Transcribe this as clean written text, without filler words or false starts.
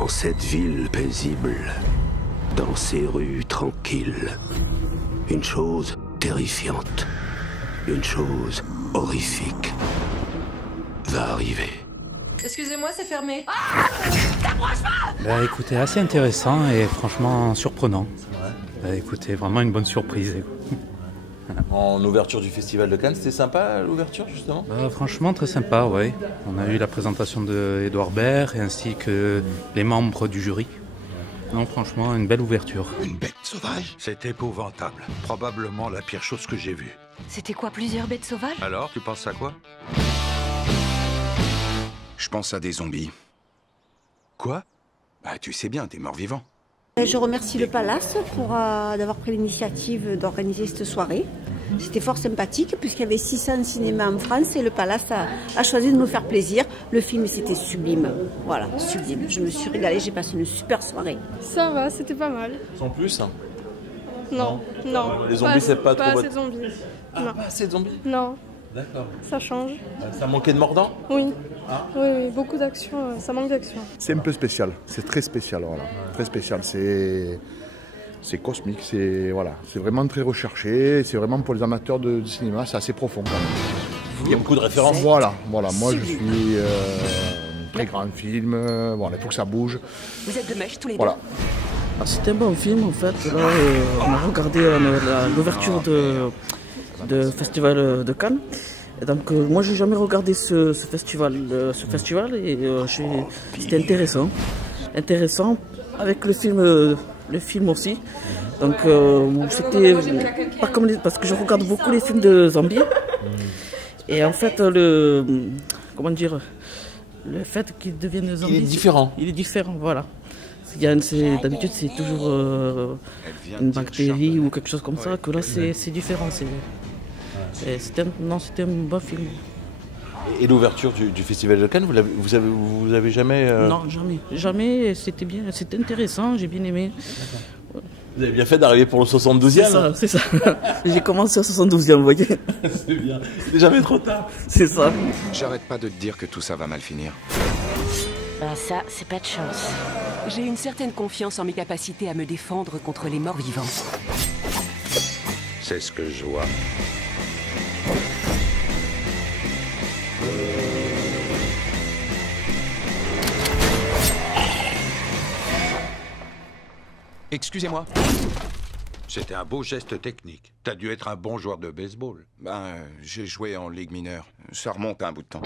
Dans cette ville paisible, dans ces rues tranquilles, une chose terrifiante, une chose horrifique va arriver. Excusez-moi, c'est fermé. Bah écoutez, assez intéressant et franchement surprenant. Bah écoutez, vraiment une bonne surprise. En ouverture du Festival de Cannes, c'était sympa l'ouverture justement? Bah, franchement très sympa, ouais. On a eu la présentation de Edouard Baird ainsi que les membres du jury. Non, franchement, une belle ouverture. Une bête sauvage? C'est épouvantable. Probablement la pire chose que j'ai vue. C'était quoi, plusieurs bêtes sauvages? Alors, tu penses à quoi? Je pense à des zombies. Quoi? Bah, tu sais bien, des morts vivants. Je remercie le Palace pour d'avoir pris l'initiative d'organiser cette soirée. C'était fort sympathique puisqu'il y avait 600 cinémas en France et le Palace a choisi de nous faire plaisir. Le film, c'était sublime. Voilà, sublime. Je me suis régalée, j'ai passé une super soirée. Ça va, c'était pas mal. Sans plus? Non. Les zombies, c'est pas trop assez votre... de zombies. Non. Pas assez de zombies? Non, D'accord. ça change. Ça manquait de mordants? Oui. Ah. Oui, beaucoup d'action, ça manque d'action. C'est un peu spécial, c'est très spécial, voilà. Très spécial, c'est cosmique, c'est vraiment très recherché, c'est vraiment pour les amateurs de cinéma, c'est assez profond quand même. Il y a beaucoup de références. Voilà, moi je suis un très grand film, voilà, il faut que ça bouge. Vous êtes de mèche tous les Voilà. Ah, c'était un bon film en fait. Là, on a regardé l'ouverture de Festival de Cannes. Et donc moi j'ai jamais regardé ce festival et c'était intéressant avec le film aussi. Donc c'était pas comme parce que je regarde beaucoup les films de zombies et en fait le fait qu'ils deviennent zombies, il est différent, voilà. D'habitude c'est toujours une bactérie ou quelque chose comme ça, que là c'est différent. C'était un bon film. Et l'ouverture du Festival de Cannes, vous avez jamais... Non, jamais. C'était bien, c'était intéressant, j'ai bien aimé. Vous avez bien fait d'arriver pour le 72e. C'est ça. J'ai commencé au 72e, vous voyez. C'est bien, c'est jamais trop tard. C'est ça. J'arrête pas de te dire que tout ça va mal finir. Ben ça, c'est pas de chance. J'ai une certaine confiance en mes capacités à me défendre contre les morts vivants. C'est ce que je vois. Excusez-moi. C'était un beau geste technique. T'as dû être un bon joueur de baseball. Ben, j'ai joué en ligue mineure. Ça remonte à un bout de temps.